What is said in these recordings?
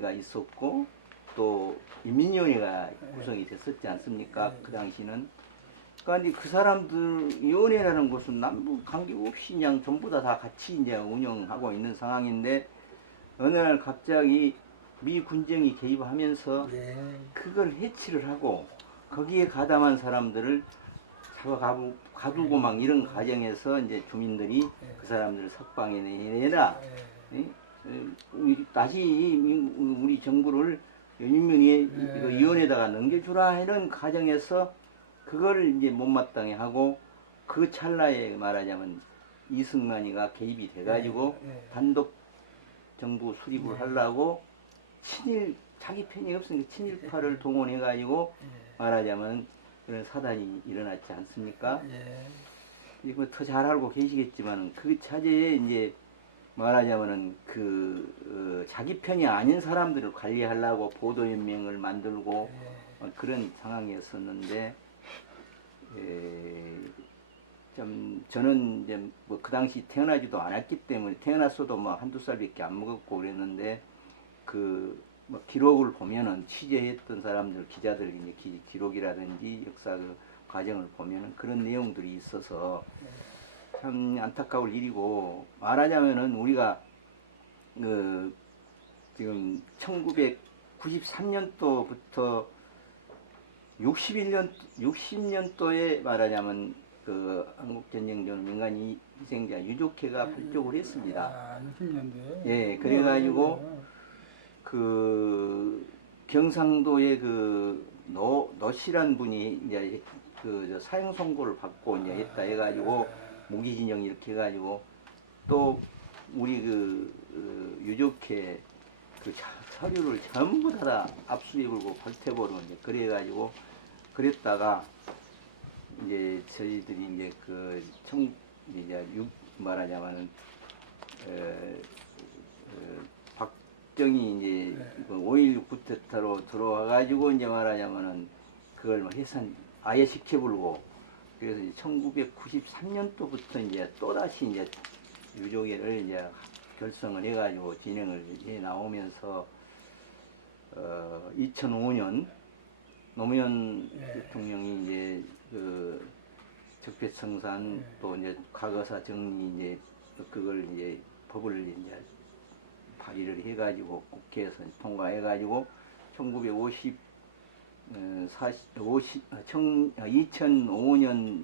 인권위가 있었고 또 인민위원회가 구성이 됐었지 않습니까? 그 당시는. 그러니까 그 사람들 위원회라는 곳은 남북 관계없이 그냥 전부 다 같이 이제 운영하고 있는 상황인데 어느 날 갑자기 미 군정이 개입하면서 그걸 해치를 하고 거기에 가담한 사람들을 가두고 막 이런 과정에서 이제 주민들이 그 사람들을 석방해내라. 다시 우리 정부를 인민위원회에다가 넘겨주라 하는 과정에서 그걸 이제 못마땅해 하고 그 찰나에 말하자면 이승만이가 개입이 돼가지고 단독 정부 수립을 하려고 자기 편이 없으니까 친일파를 동원해가지고 말하자면 그런 사단이 일어났지 않습니까? 이거 더 잘 알고 계시겠지만 그 차제에 이제 말하자면은 자기 편이 아닌 사람들을 관리하려고 보도연맹을 만들고 그런 상황이었었는데 좀 저는 이제 뭐 그 당시 태어나지도 않았기 때문에 태어났어도 뭐 한두 살밖에 안 먹었고 그랬는데 뭐 기록을 보면은 취재했던 사람들 기자들 이제 기록이라든지 역사 과정을 보면은 그런 내용들이 있어서 참 안타까울 일이고 말하자면은 우리가 지금 1993년도부터 60년도에 말하자면 한국전쟁 민간 희생자 유족회가 발족을 했습니다. 60년도에? 예, 그래가지고 경상도의 노씨란 분이 이제 사형 선고를 받고 이제 했다 해가지고 무기징역 이렇게 해가지고 또 우리 유족회 서류를 전부 다 압수해버리고 발표해버리고 이제 그래가지고 그랬다가 이제 저희들이 이제 말하자면은 박정희 이제 5.16 쿠데타로 들어와가지고 이제 말하자면은 그걸 아예 시켜버리고 그래서 1993년도부터 이제 또다시 이제 유족회를 이제 결성을 해가지고 진행을 해 나오면서 2005년 노무현 대통령이 이제 적폐청산 또 이제 과거사 정리 이제 그걸 이제 법을 이제 발의를 해가지고 국회에서 통과해가지고 2005년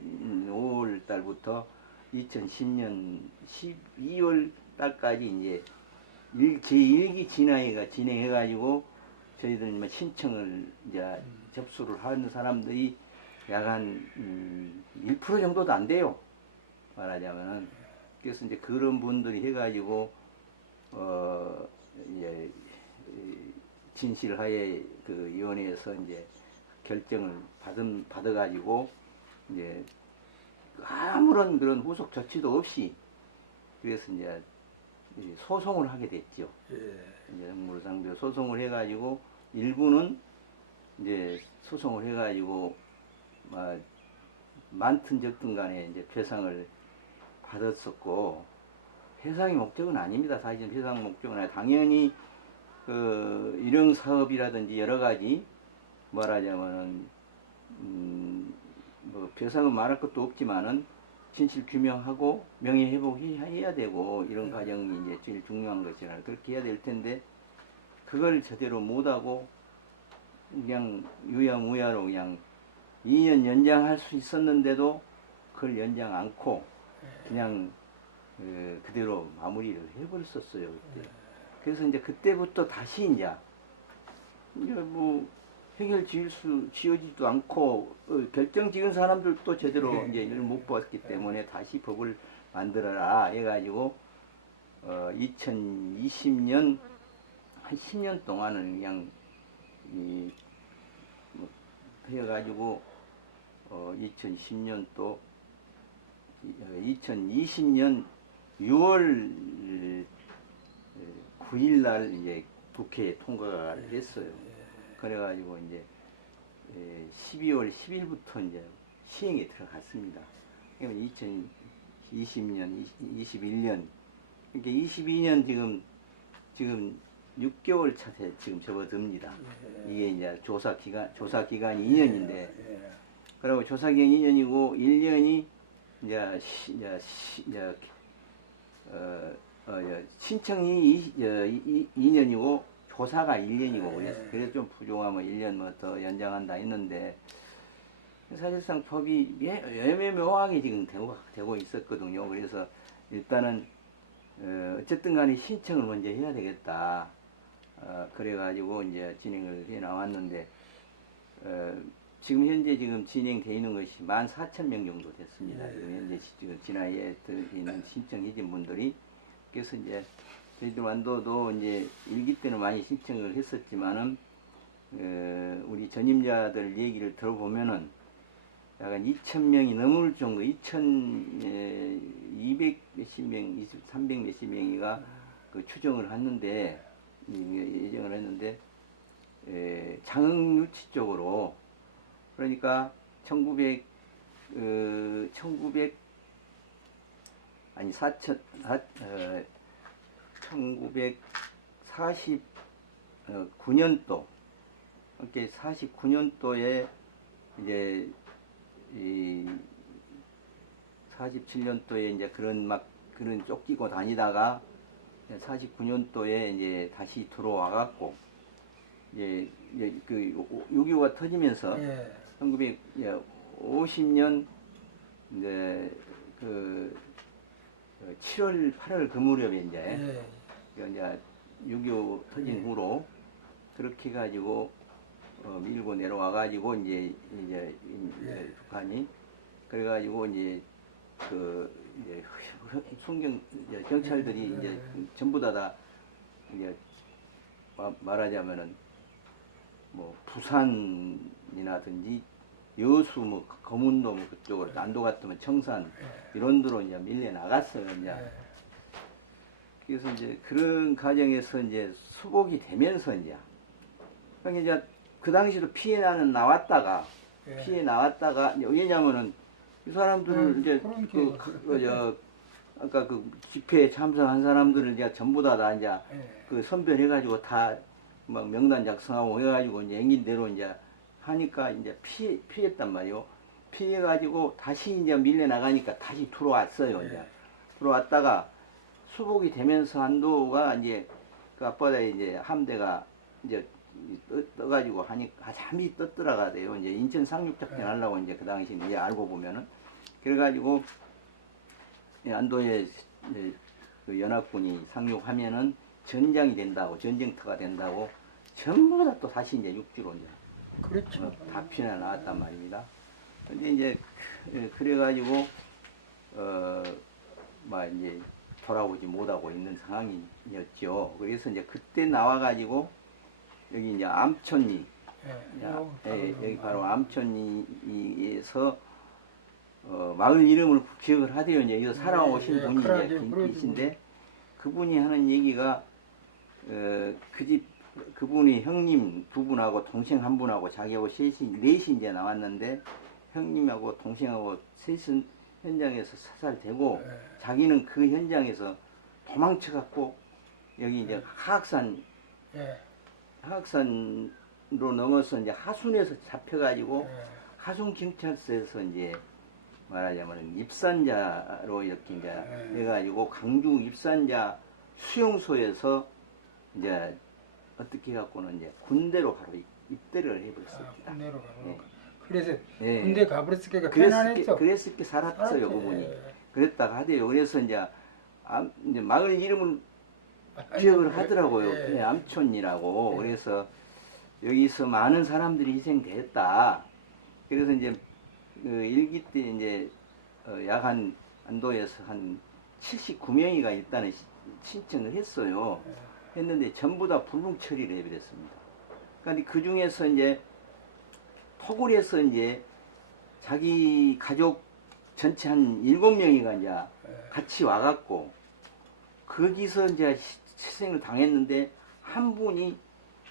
5월 달부터 2010년 12월 달까지 이제 제1기 진화회가 진행해가지고 저희들 신청을 이제 접수를 하는 사람들이 약 한 1% 정도도 안 돼요. 말하자면은. 그래서 이제 그런 분들이 해가지고 이제 진실하에 위원회에서 이제 결정을 받아가지고 이제 아무런 그런 후속 조치도 없이 그래서 이제 소송을 하게 됐죠. 이제 물상비로 소송을 해가지고 일부는 이제 소송을 해가지고 많든 적든 간에 이제 배상을 받았었고 배상이 목적은 아닙니다. 사실은 배상 목적은 아니라 당연히 일용 사업이라든지 여러 가지 말하자면은 뭐 배상은 말할 것도 없지만은 진실 규명하고 명예 회복해야 되고 이런 과정이 이제 제일 중요한 것이라 그렇게 해야 될 텐데 그걸 제대로 못하고 그냥 유야무야로 그냥 2년 연장할 수 있었는데도 그걸 연장 않고 그냥 그대로 마무리를 해버렸었어요 그때. 그래서 이제 그때부터 다시 이제 뭐 해결 지어지지도 않고 결정 지은 사람들도 제대로 이제 일을 못 봤기 때문에 다시 법을 만들어라 해가지고 2020년 한 10년 동안은 그냥 뭐 해가지고 2010년 또 2020년 6월 9일 날 이제 국회에 통과가 됐어요. 그래가지고 이제 12월 10일부터 이제 시행에 들어갔습니다. 그러면 2020년, 21년, 그러니까 22년 지금 6개월 차에 지금 접어듭니다. 예. 이게 이제 조사 기간이 2년인데, 예. 그리고 조사 기간 2년이고 1년이 이제 신청이 2년이고 조사가 1년이고 그래서 좀 부족하면 1년 뭐 더 연장한다 했는데 사실상 법이 애매모호하게 지금 되고 있었거든요. 그래서 일단은 어쨌든 간에 신청을 먼저 해야 되겠다. 그래가지고 이제 진행을 해 나왔는데 지금 현재 지금 진행되어 있는 것이 14,000명 정도 됐습니다. 지금 현재 진화에 있는 신청해진 분들이. 그래서 이제 저희들 완도도 이제 일기 때는 많이 신청을 했었지만은 우리 전임자들 얘기를 들어보면은 약간 2,000명이 넘을 정도, 2,200 몇십 명, 300 몇십 명이가 그 추정을 했는데, 예정을 했는데, 장흥유치 쪽으로, 그러니까 1949년도, 이렇게 49년도에 이제, 47년도에 이제 그런 쫓기고 다니다가 49년도에 이제 다시 들어와 갖고 이제 그 6.25가 터지면서 1950년 이제 그 7월 8월 그 무렵에 이제 6.25 터진 후로 그렇게 가지고 밀고 내려와 가지고 이제 북한이 그래가지고 이제 이제 경찰들이 이제 전부 다 이제 말하자면은 뭐 부산이라든지 여수 뭐 거문도 뭐 그쪽으로 안도 같으면 청산 이런 데로 이제 밀려 나갔어요. 이제 그래서 이제 그런 과정에서 이제 수복이 되면서 이제 그 당시도 피해 나왔다가 왜냐면은 이 사람들을 이제 아까 그 집회에 참석한 사람들을 이제 전부 다 이제 그 선별해가지고 다 막 명단 작성하고 해가지고 이제 eng인대로 이제 하니까 이제 피했단 말이요. 피해가지고 다시 이제 밀려 나가니까 다시 들어왔어요. 이제 들어왔다가 수복이 되면서 한도가 이제 그 앞바다에 이제 함대가 이제 떠가지고 하니까 잠시 떴더라가 돼요. 이제 인천 상륙작전 하려고 이제 그 당시 이제 알고 보면은 그래가지고 안도에 그 연합군이 상륙하면은 전장이 된다고 전쟁터가 된다고 전부 다 또 다시 이제 육지로 이제 그렇죠. 다 피나 나왔단 말입니다. 근데 이제 그래가지고 막 이제 돌아오지 못하고 있는 상황이었죠. 그래서 이제 그때 나와가지고 여기 이제 암촌리, 여기 바로 암촌리에서 마을 이름을 기억을 하대요. 이제 여기서 살아오신 분이 이제 계신데 그분이 하는 얘기가 그분이 형님 두 분하고 동생 한 분하고 자기하고 넷이 이제 나왔는데 형님하고 동생하고 셋은 현장에서 사살되고 자기는 그 현장에서 도망쳐갖고 여기 이제 하악산으로 넘어서 이제 하순에서 잡혀가지고 하순 경찰서에서 이제 말하자면 입산자로 이렇게 이제 해가지고 강주 입산자 수용소에서 이제 어떻게 갖고는 이제 군대로 바로 입대를 해버렸습니다. 군대로 가고. 그래서 군대 가버렸으니까 편안했죠. 그랬을 게 살았어요, 그분이. 그랬다가 하대요. 그래서 이제 마을 이름을 기억을 하더라고요. 암촌이라고. 그래서 여기서 많은 사람들이 희생됐다. 그래서 이제 일기 때 이제 약 안도에서 한 79명이가 일단은 신청을 했어요. 했는데 전부 다 불능 처리를 해버렸습니다. 그러니까 그 중에서 이제 토굴에서 이제 자기 가족 전체 한 7명이가 이제 같이 와갖고 거기서 이제 희생을 당했는데 한 분이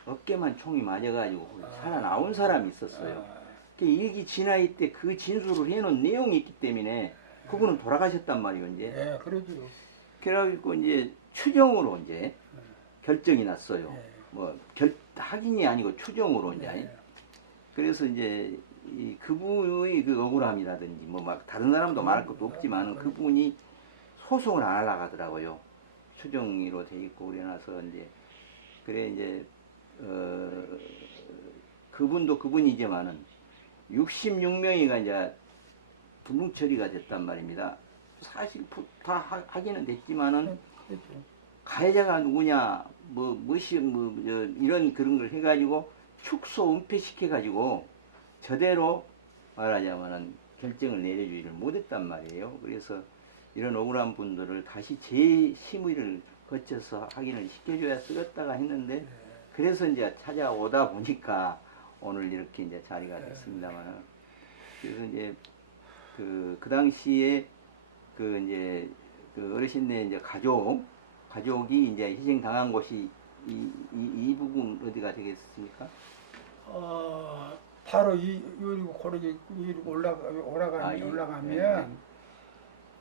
어깨만 총이 맞아가지고 살아나온 사람이 있었어요. 일기 진화일 때 그 진술을 해놓은 내용이 있기 때문에 그분은 돌아가셨단 말이에요, 이제. 그러죠. 그래가지고 이제 추정으로 이제 결정이 났어요. 예. 뭐 확인이 아니고 추정으로 이제. 예. 그래서 이제 그분의 그 억울함이라든지 뭐 막 다른 사람도 말할 것도 없지만 그분이 소송을 안 하려고 하더라고요. 추정으로 돼 있고 그래놔서 이제 그래 이제 그분도 그분이지만은 66명이가 이제 불능 처리가 됐단 말입니다. 사실 다 하기는 됐지만은 그렇죠. 가해자가 누구냐 이런 그런 걸 해가지고 축소 은폐시켜가지고 저대로 말하자면은 결정을 내려주지를 못했단 말이에요. 그래서 이런 억울한 분들을 다시 재심의를 거쳐서 확인을 시켜줘야 쓰겠다가 했는데 그래서 이제 찾아오다 보니까 오늘 이렇게 이제 자리가 됐습니다만 그래서 이제 그 당시에 이제 그 어르신네 이제 가족이 이제 희생당한 곳이 이 부분 어디가 되겠습니까? 바로 고르게 올라가면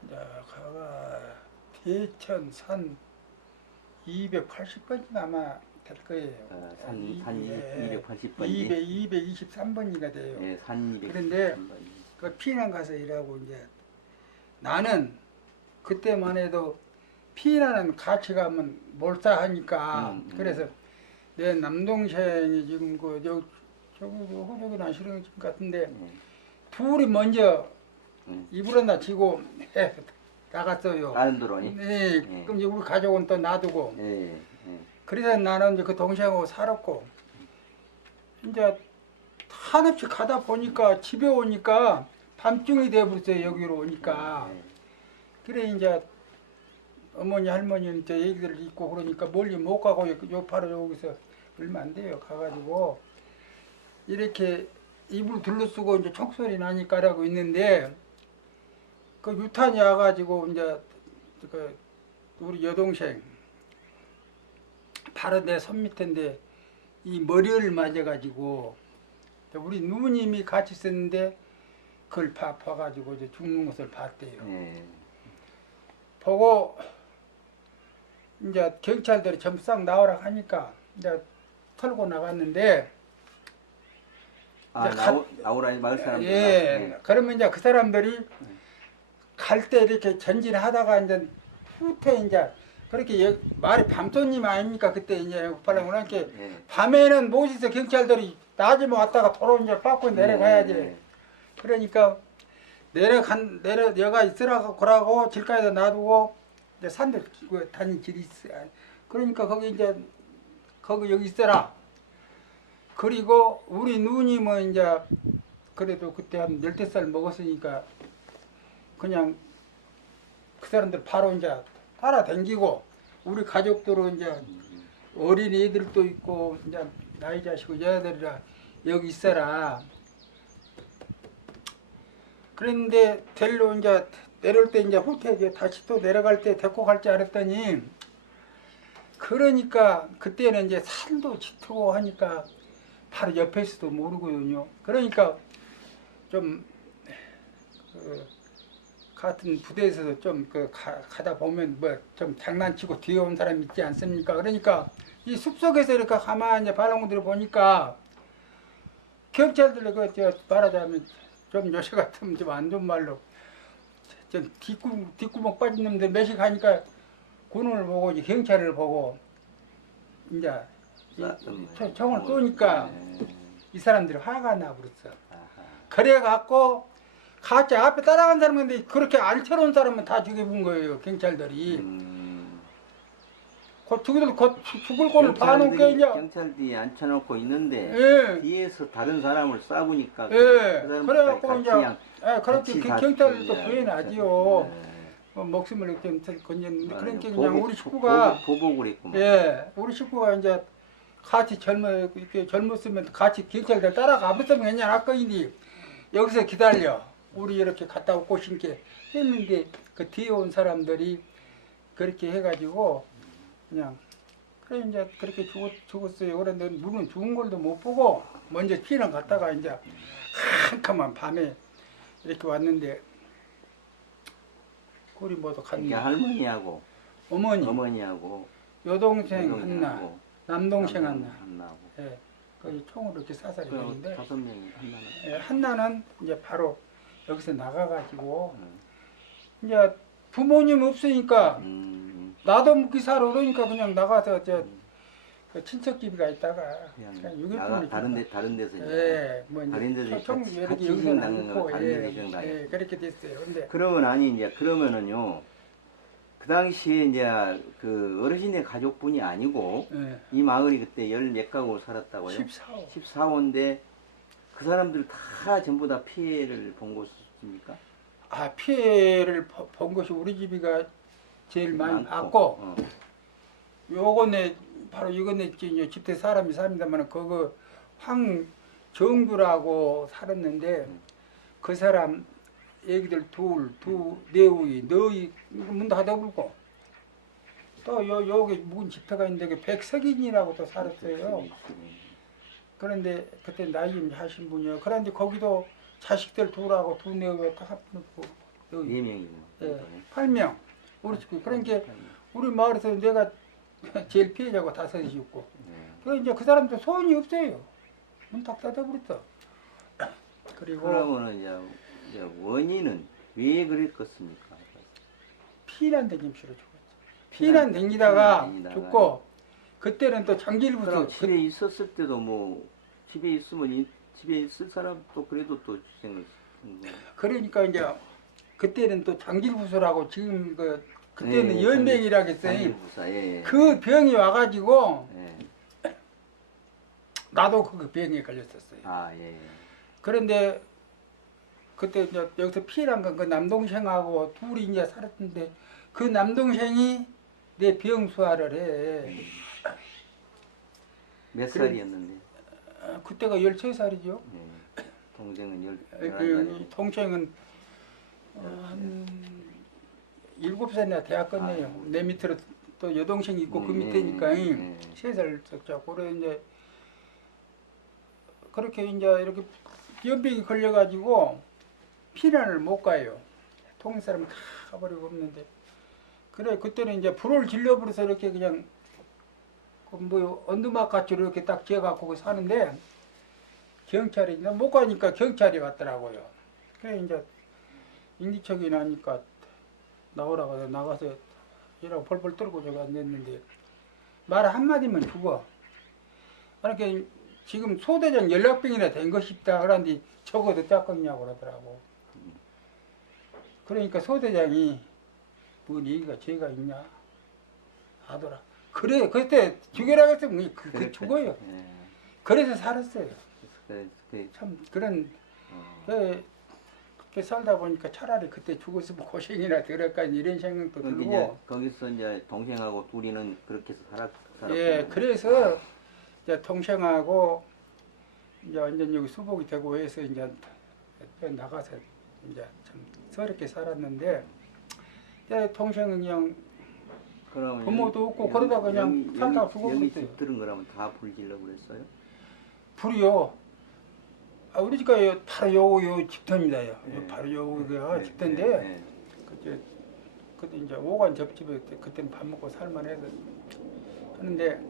이제 가가 대천산 280번이 아마 될 거예요. 산 280번지. 223번이가 돼요. 네, 산 223번지. 그런데 그 피난 가서 일하고 이제 나는 그때만 해도 피난은 같이 가면 몰사하니까 그래서 내 남동생이 지금 저기 호적이나 실은 같은데 둘이 먼저 이불에다 지고 나갔어요. 다른 도로니? 네. 그럼 이제 우리 가족은 또 놔두고. 그래서 나는 이제 그 동생하고 살았고 이제 한없이 가다 보니까 집에 오니까 밤중이 돼버렸어요. 여기로 오니까. 그래 이제 어머니 할머니는 이제 얘기들 있고 그러니까 멀리 못 가고 요 바로 여기서 얼마 안 돼요. 가가지고 이렇게 이불 둘러쓰고 이제 총소리 나니까라고 있는데 그 유탄이 와가지고 이제 그 우리 여동생 바로 내 손 밑인데 이 머리를 맞아가지고 우리 누님이 같이 있었는데 그걸 봐가지고 이제 죽는 것을 봤대요. 보고 이제 경찰들이 점싹 나오라 하니까 이제 털고 나갔는데 나오라 마을 사람들. 예. 그러면 이제 그 사람들이 갈 때 이렇게 전진하다가 이제 후퇴 이제 그렇게 말이 밤손님 아닙니까 그때 이제 오빠랑 이렇게 밤에는 못있어 경찰들이 낮에 왔다가 도로 이제 받고 내려가야지. 그러니까 여가 있으라고 그러고 길가에다 놔두고 이제 산들 다닌 길이 있어. 그러니까 거기 이제 여기 있어라. 그리고 우리 누님은 이제 그래도 그때 한 15살 먹었으니까 그냥 그 사람들 바로 이제 따라다니고 우리 가족들은 이제 어린 애들도 있고 이제 나이 자식고 여자들이라 여기 있어라. 그런데 데리러 이제 내려올 때 이제 후퇴 다시 또 내려갈 때 데리고 갈지 알았더니 그러니까 그때는 이제 산도 짙고 하니까 바로 옆에 있어도 모르거든요. 그러니까 좀 같은 부대에서도 좀 가다 보면 뭐 좀 장난치고 뒤에 온 사람 있지 않습니까? 그러니까 이 숲속에서 이렇게 가만히 바라보들 보니까 경찰들이 말하자면 좀 요새 같으면 좀 안 좋은 말로 좀 뒷구멍 빠진 놈들 몇이 가니까 군을 보고 이제 경찰을 보고 이제 총을 쏘니까 이 사람들이 화가 나버렸어. 그래갖고 같이 앞에 따라간 사람인데 그렇게 안 쳐놓은 사람은 다 죽여본 거예요 경찰들이. 죽을 거를 봐놓은 게 이제 경찰들이 앉혀놓고 있는데 뒤에서 다른 사람을 쏴보니까 그래갖고 이제 그렇게 경찰들도 구해나지요. 목숨을 이렇게 건졌는데 그러니까 그냥 우리 식구가 보복을 했구만. 우리 식구가 이제 같이 젊었으면 같이 경찰들 따라가 버렸으면 그냥 아까인데 여기서 기다려 우리 이렇게 갔다 오고 싶게 했는데 그 뒤에 온 사람들이 그렇게 해가지고 그냥 그래 이제 그렇게 죽었어요. 그런데 물은 죽은 걸도 못 보고 먼저 피난 갔다가 이제 캄캄한 밤에 이렇게 왔는데 우리 모두 갔네. 할머니하고 어머니하고 여동생 하나, 하고, 남동생 하나. 하고. 예, 거의 총으로 이렇게 사살이 그 됐는데 5명이 한나는. 예, 한나는 이제 바로 여기서 나가가지고 음. 이제 부모님 없으니까 나도 먹기 살아 그러니까 그냥 나가서 그 친척 집이가 있다가 그냥 6일 동안 다른 데서 이제. 예, 뭐 다른 데서 이제 총 같이 이렇게 시집 여기서 나가는 나고 거, 다른 데서 예, 시집 나가고. 예, 그렇게 됐어요. 근데 그러면 아니 이제 그러면은요. 그 당시에 이제 그 어르신의 가족분이 아니고 예, 이 마을이 그때 14가구 살았다고요? 14호 14호인데 그 사람들 다 전부 다 피해를 본 것입니까? 아 피해를 본 것이 우리 집이가 제일 많이 많고. 받고 요거네 바로 이거네 이제 집에 사람이 삽니다만 그거 황정규라고 살았는데 그 사람 애기들 둘, 네우이, 너희 문 닫아불고 또 여기 묵은 집터가 있는데 그 백석인이라고 또 살았어요. 그런데 그때 나이 하신 분이요. 그런데 거기도 자식들 둘하고 두 네우가 다 합해놓고 4명이고. 예, 8명. 우리 집 그러니까 우리 마을에서 내가 제일 피해자고 5이었고 그래 이제 그 사람도 소원이 없어요. 문 딱 닫아버렸어. 그리고 그러면은 이제 원인은 왜 그랬겠습니까? 피난 댕김씨로 죽었죠. 피난 댕기다가 댕기다가. 죽고 그때는 또 장길부터 그럼 집에 있었을 때도 뭐 집에 있으면 집에 있을 사람도 그래도 또 생각했는 거. 그러니까 이제 그때는 또 장길부수라고 지금 그때는 예, 연병이라고 했어요. 장길부사, 예. 그 병이 와가지고 예. 나도 그 병에 걸렸었어요. 아 예. 그런데 그때 이제 여기서 피해난 건 그 남동생하고 둘이 이제 살았는데 그 남동생이 내 병 수화를 해. 몇 그래. 살이었는데? 그때가 13살이죠. 예. 동생은 그 11살. 동생은 한 7살이나 대학 끝내요. 아이고. 내 밑으로 또 여동생이 있고 그 밑에니까 3살 썼자고 그래 이제 그렇게 이제 이렇게 연병이 걸려가지고 피난을 못 가요. 동네 사람 다 가버리고 없는데 그래 그때는 이제 불을 질러버려서 이렇게 그냥 뭐 언두막 같이 이렇게 딱 지어갖고 사는데 경찰이 이제 못 가니까 경찰이 왔더라고요. 그래 이제 인기척이 나니까 나오라고 해서 나가서 이라고 펄펄 떨고 저기 앉았는데 말 한마디면 죽어. 그러니까 지금 소대장 연락병이나 된 것이다 그런데 적어도 짝꿍이냐고 그러더라고. 그러니까 소대장이 뭔 얘기가 죄가 있냐 하더라. 그래 그때 죽여라 했으면 그 죽어요. 예. 그래서 살았어요. 그 참 그런 그렇게 살다 보니까 차라리 그때 죽었으면 고생이나 들을까 이런 생각도 그럼 들고. 이제 거기서 이제 동생하고 둘이는 그렇게 해서 살았고. 예, 그래서 이제 동생하고 이제 완전 여기 수복이 되고 해서 이제 나가서 이제 참 서럽게 살았는데 이제 동생은 그냥 그러면 부모도 없고 그러다 그냥 살다가 죽어버렸어요. 여기 집들은 그러면 다 불질러 그랬어요? 불이요. 아, 우리 집가 바로 요 집터입니다. 요 예. 바로 요가 예, 집터인데 예, 그때 이제 오간 접집에 그때는 밥 먹고 살만해서 하는데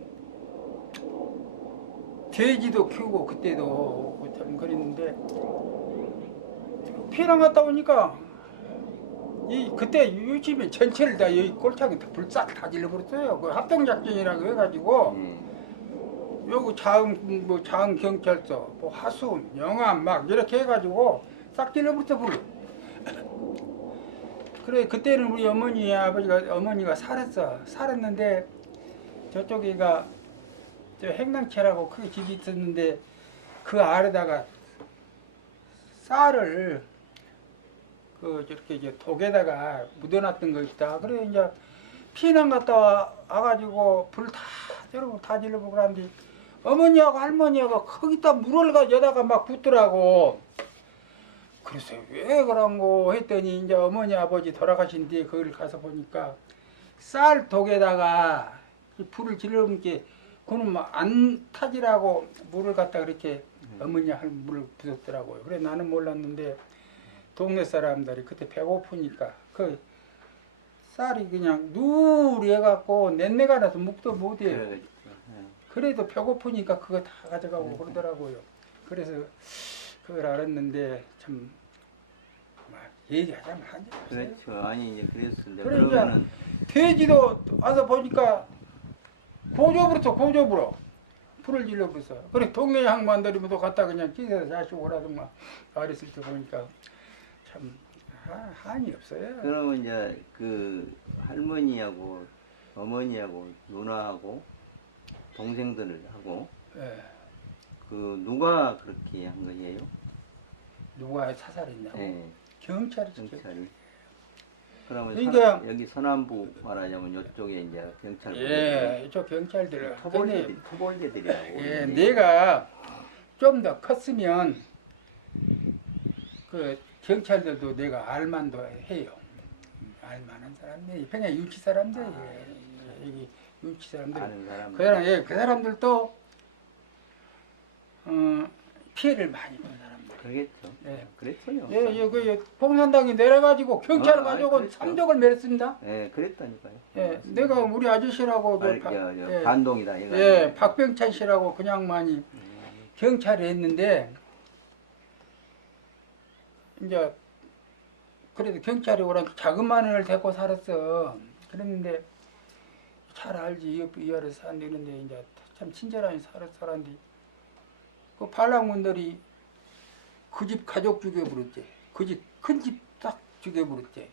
돼지도 키우고 그때도 참 그랬는데 피난 갔다 오니까 그때 이 집이 전체를 다 여기 꼴창에 불싹 다 질러버렸어요. 그 합동작전이라고 해가지고 요거 장 경찰서, 뭐 하순, 영암 막 이렇게 해가지고 싹 질러버렸어 불. 그래 그때는 우리 어머니가 살았는데 저쪽에가 저 행랑채라고 크게 집이 있었는데 그 아래다가 쌀을 저렇게 이제 독에다가 묻어놨던 거 있다. 그래 이제 피난 갔다 와가지고 불 다 질러보고 그러는데 어머니하고 할머니하고 거기다 물을 여다가 막 붓더라고. 그래서 왜 그런고 했더니 이제 어머니 아버지 돌아가신 뒤에 거기를 가서 보니까 쌀 독에다가 불을 질러본 게 그는 뭐 안 타지라고 물을 갖다 그렇게 어머니 할 물을 부었더라고요. 그래 나는 몰랐는데 동네 사람들이 그때 배고프니까 그 쌀이 그냥 누리해갖고 낸내가 나서 묵도 못해요. 그렇죠. 그래도 배고프니까 그거 다 가져가고 네. 그러더라고요. 그래서 그걸 알았는데 참 얘기하자면 한지 없어요. 그렇죠. 아니 이제 그랬는데 그래, 이제 그러면은 돼지도 와서 보니까 고조부터 불을 질러버렸어. 그래 동네 양반들이 뭐 갖다 그냥 찢어서 자시고 오라더만 그랬을 때 보니까 참 한이 없어요. 그러면 이제 그 할머니하고 어머니하고 누나하고 동생들을 하고 예. 그 누가 그렇게 한 거예요? 누가 사살했냐고? 예, 경찰이죠. 경찰이. 그러면 그러니까- 여기 서남부 말하자면 이쪽에 이제 경찰. 예, 저 경찰들. 토벌개들이라고. 예, 내가 좀 더 컸으면 그 경찰들도 내가 알만도 해요. 알만한 사람들, 그냥 윤치 사람들, 여기 윤치 사람들. 아는 사람. 그 사람들도 피해를 많이 본 사람들. 그러겠죠. 예. 그랬어요. 그 봉산당이 내려가지고 경찰 아, 가지고 그랬죠. 삼족을 매렸습니다. 예, 그랬다니까요. 예, 내가 우리 아저씨라고 예, 반동이다. 이거. 예, 박병찬 씨라고 그냥 많이 경찰을 했는데 이제 그래도 경찰이 오라니까 작은 마늘을 데리고 살았어. 그랬는데 잘 알지 이하를 사는데 이제 참 친절하게 살았는데 그 반란군들이 그 집 가족 죽여버렸지. 그 집 큰 집 딱 죽여버렸지.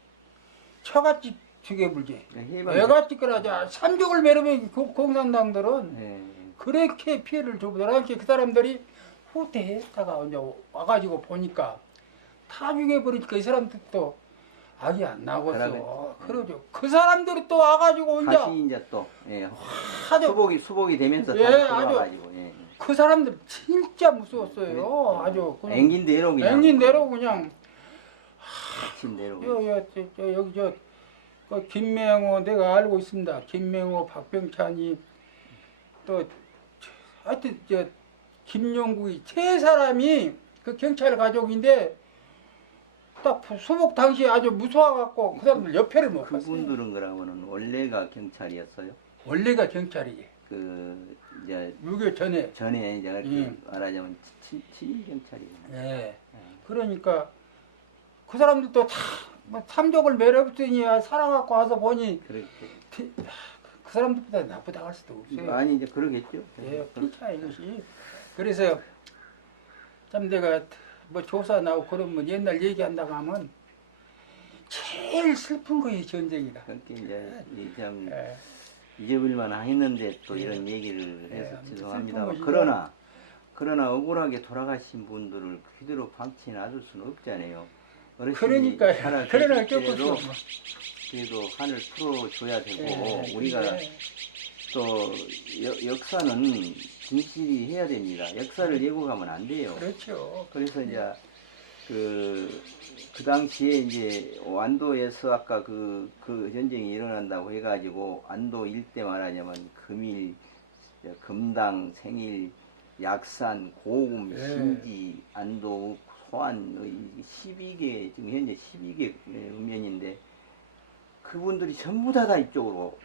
처갓집 죽여버렸지. 애갓집 그러자 삼족을 매르면 공산당들은 예. 그렇게 피해를 주더라. 그 사람들이 후퇴했다가 이제 와가지고 보니까 다 죽여버리니까 이 사람들도 악이 안 나겠어. 그러죠. 그 사람들이 또 와가지고 이제 다시 이제 또 예. 아주 수복이 되면서 예, 다시 아주 돌아가지고. 예. 그 사람들 진짜 무서웠어요. 그랬죠. 아주 그냥 앵긴 대로 그냥. 앵긴 대로 그냥 친 대로. 여기 그 김맹호 내가 알고 있습니다. 김맹호, 박병찬이 또 하여튼 김용국이 세 사람이 그 경찰 가족인데 딱 수복 당시에 아주 무서워갖고 그 사람들 옆에를 못 갔어요. 그분들은 그러면은 원래가 경찰이었어요. 원래가 경찰이에요. 그 이제 6.25 전에. 전에 이제 예. 말하자면 친일 경찰이에요. 예. 그러니까 그 사람들도 다뭐 삼족을 매려붙더니 살아갖고 와서 보니 그렇게. 그 사람들보다 나쁘다 할 수도 없어요. 아니 이제 그러겠죠. 예, 피차 이것이. 그래서 참 내가 뭐 조사 나오고 그러면 옛날 얘기한다고 하면 제일 슬픈 거이 전쟁이다. 그렇게 이제 참 예. 잊어버릴만 했는데 또 예. 이런 얘기를 예, 해서 아무튼 죄송합니다. 슬픈 것이죠. 그러나 억울하게 돌아가신 분들을 그대로 방치해 놔둘 수는 없잖아요. 어르신이 그러니까 그러나 살아계실 겪을 수 때도 없어. 그래도 한을 풀어줘야 되고 예, 우리가 예. 또 역사는 진실이 해야 됩니다. 역사를 예고하면 안 돼요. 그렇죠. 그래서 이제 그 당시에 이제 완도에서 아까 그 전쟁이 일어난다고 해가지고 안도 일대 말하자면 금일, 금당, 생일, 약산, 고금, 예. 신지, 안도, 소환의 12개 지금 현재 12개 읍면인데 그분들이 전부 다 이쪽으로